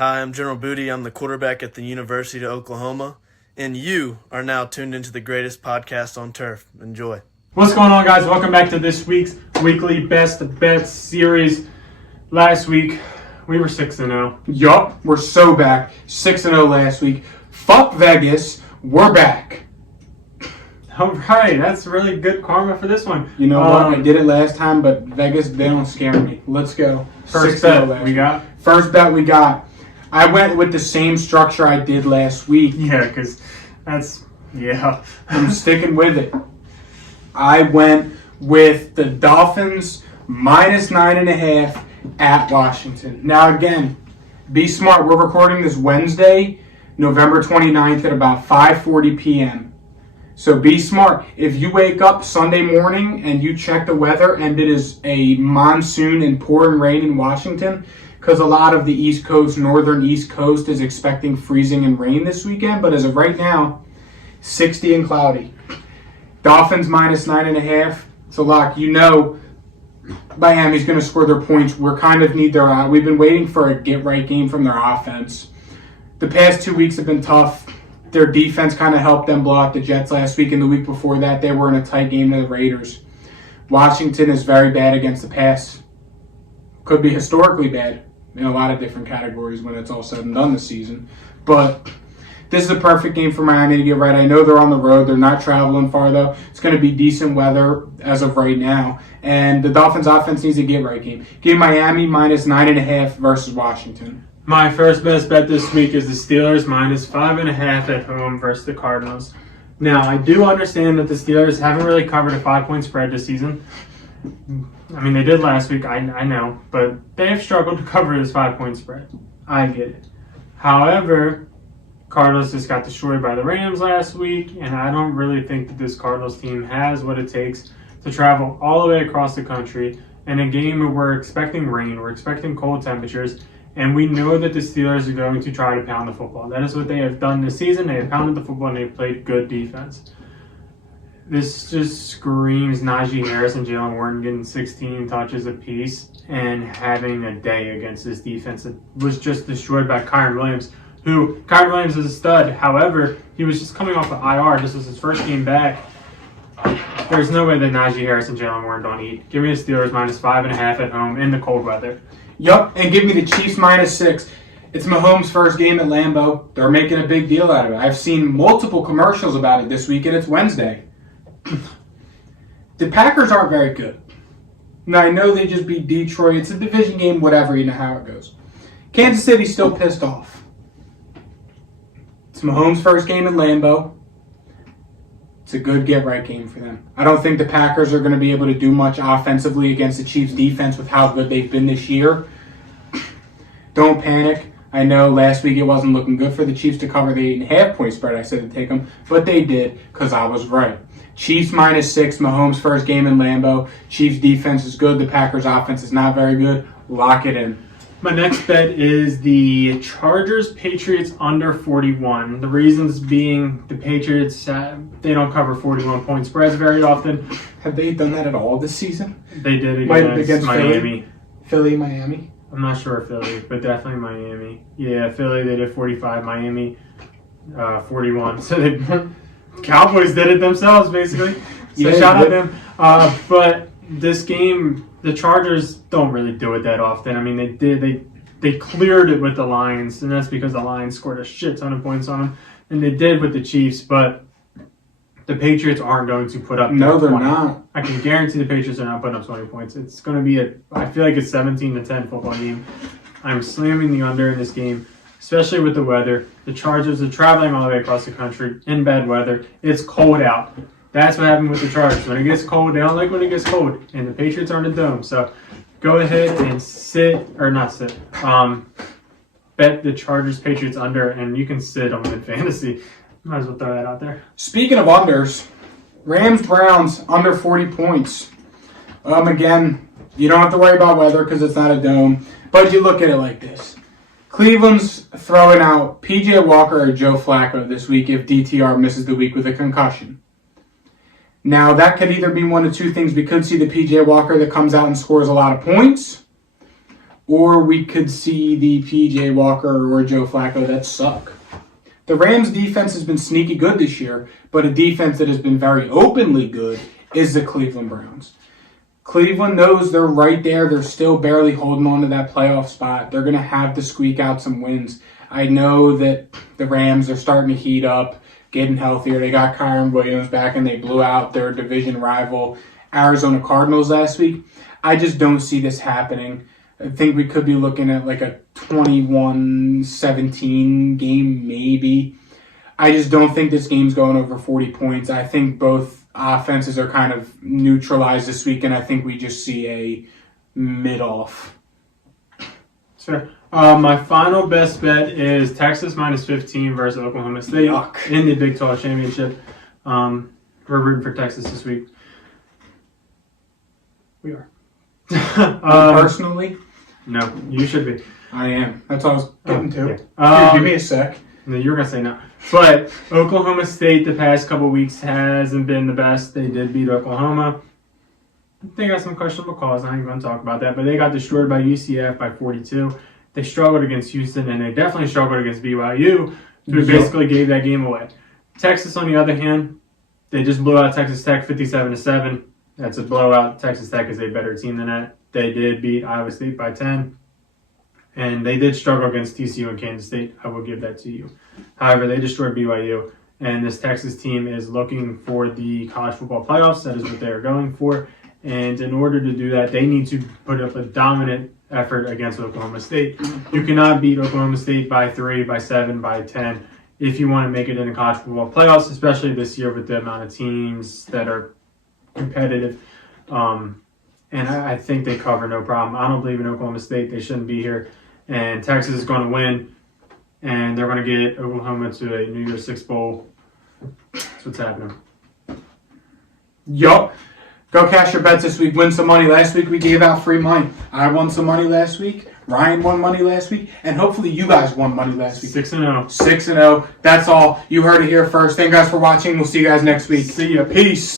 Hi, I'm General Booty. I'm the quarterback at the University of Oklahoma, and you are now tuned into the greatest podcast on turf. Enjoy. What's going on, guys? Welcome back to this week's weekly Best Bets series. Last week, we were 6-0. Yup, we're so back. 6-0 last week. Fuck Vegas, we're back. All right, that's really good karma for this one. You know what? I did it last time, but Vegas, they don't scare me. Let's go. First bet we got. First bet we got. I went with the same structure I did last week. Yeah, because that's, yeah. I'm sticking with it. I went with the Dolphins minus 9.5 at Washington. Now, again, be smart. We're recording this Wednesday, November 29th at about 5:40 p.m. So be smart. If you wake up Sunday morning and you check the weather and it is a monsoon and pouring rain in Washington, because a lot of the East Coast, northern East Coast is expecting freezing and rain this weekend, but as of right now, 60 and cloudy. Dolphins minus 9.5. It's a lock. You know Miami's going to score their points. We're kind of need their we've been waiting for a get-right game from their offense. The past 2 weeks have been tough. Their defense kind of helped them blow out the Jets last week, and the week before that, they were in a tight game to the Raiders. Washington is very bad against the pass. Could be historically bad in a lot of different categories when it's all said and done this season. But this is a perfect game for Miami to get right. I know they're on the road. They're not traveling far, though. It's going to be decent weather as of right now. And the Dolphins' offense needs a get-right game. Give Miami minus 9.5 versus Washington. My first best bet this week is the Steelers minus 5.5 at home versus the Cardinals. Now, I do understand that the Steelers haven't really covered a 5-point spread this season. I mean, they did last week, I know, but they have struggled to cover this 5-point spread. I get it. However, Cardinals just got destroyed by the Rams last week, and I don't really think that this Cardinals team has what it takes to travel all the way across the country in a game where we're expecting rain, we're expecting cold temperatures, and we know that the Steelers are going to try to pound the football. That is what they have done this season. They have pounded the football, and they've played good defense. This just screams Najee Harris and Jalen Warren getting 16 touches apiece and having a day against this defense that was just destroyed by Kyren Williams, who, Kyren Williams is a stud. However, he was just coming off of IR. This was his first game back. There's no way that Najee Harris and Jalen Warren don't eat. Give me the Steelers minus 5.5 at home in the cold weather. Yup, and give me the Chiefs minus 6. It's Mahomes' first game at Lambeau. They're making a big deal out of it. I've seen multiple commercials about it this week, and it's Wednesday. The Packers aren't very good. Now, I know they just beat Detroit. It's a division game, whatever, you know how it goes. Kansas City's still pissed off. It's Mahomes' first game at Lambeau. It's a good get-right game for them. I don't think the Packers are going to be able to do much offensively against the Chiefs' defense with how good they've been this year. Don't panic. I know last week it wasn't looking good for the Chiefs to cover the 8.5-point spread. I said to take them, but they did because I was right. Chiefs minus 6, Mahomes' first game in Lambeau. Chiefs' defense is good. The Packers' offense is not very good. Lock it in. My next bet is the Chargers-Patriots under 41. The reasons being the Patriots, they don't cover 41-point spreads very often. Have they done that at all this season? They did against Miami. Philly, Miami? I'm not sure Philly, but definitely Miami. Yeah, Philly, they did 45. Miami, 41. So they... Cowboys did it themselves, basically. So yeah, shout out them. But this game, the Chargers don't really do it that often. I mean, they cleared it with the Lions, and that's because the Lions scored a shit ton of points on them, and they did with the Chiefs. But the Patriots aren't going to put up. No, they're 20. not. I can guarantee the Patriots are not putting up 20 points. It's going to be I feel like a 17-10 football game. I'm slamming the under in this game, especially with the weather. The Chargers are traveling all the way across the country in bad weather. It's cold out. That's what happened with the Chargers. When it gets cold, they don't like when it gets cold. And the Patriots are in the dome. So go ahead and bet the Chargers-Patriots under, and you can sit on the fantasy. Might as well throw that out there. Speaking of unders, Rams-Browns under 40 points. Again, you don't have to worry about weather because it's not a dome. But you look at it like this. Cleveland's throwing out P.J. Walker or Joe Flacco this week if DTR misses the week with a concussion. Now, that could either be one of two things. We could see the P.J. Walker that comes out and scores a lot of points, or we could see the PJ Walker or Joe Flacco that suck. The Rams' defense has been sneaky good this year, but a defense that has been very openly good is the Cleveland Browns. Cleveland knows they're right there. They're still barely holding on to that playoff spot. They're going to have to squeak out some wins. I know that the Rams are starting to heat up, getting healthier. They got Kyron Williams back, and they blew out their division rival Arizona Cardinals last week. I just don't see this happening. I think we could be looking at like a 21-17 game, maybe. I just don't think this game's going over 40 points. I think both offenses are kind of neutralized this week, and I think we just see a mid-off. Sure. My final best bet is Texas minus 15 versus Oklahoma State in the Big 12 Championship. We're rooting for Texas this week. We are. Personally? No, you should be. I am. That's all I was getting to. Yeah. Here, give me a sec. No, you were going to say no. But Oklahoma State the past couple weeks hasn't been the best. They did beat Oklahoma. They got some questionable calls. I ain't going to talk about that. But they got destroyed by UCF by 42. They struggled against Houston, and they definitely struggled against BYU, who basically gave that game away. Texas, on the other hand, they just blew out Texas Tech 57-7. That's a blowout. Texas Tech is a better team than that. They did beat Iowa State by 10. And they did struggle against TCU and Kansas State. I will give that to you. However, they destroyed BYU. And this Texas team is looking for the college football playoffs. That is what they are going for. And in order to do that, they need to put up a dominant effort against Oklahoma State. You cannot beat Oklahoma State by 3, by 7, by 10 if you want to make it in the college football playoffs, especially this year with the amount of teams that are competitive. And I think they cover no problem. I don't believe in Oklahoma State. They shouldn't be here. And Texas is going to win, and they're going to get Oklahoma to a New Year's Six Bowl. That's what's happening. Yup. Go cash your bets this week. Win some money. Last week we gave out free money. I won some money last week. Ryan won money last week. And hopefully you guys won money last week. 6-0. 6-0. That's all. You heard it here first. Thank you guys for watching. We'll see you guys next week. See ya. Peace.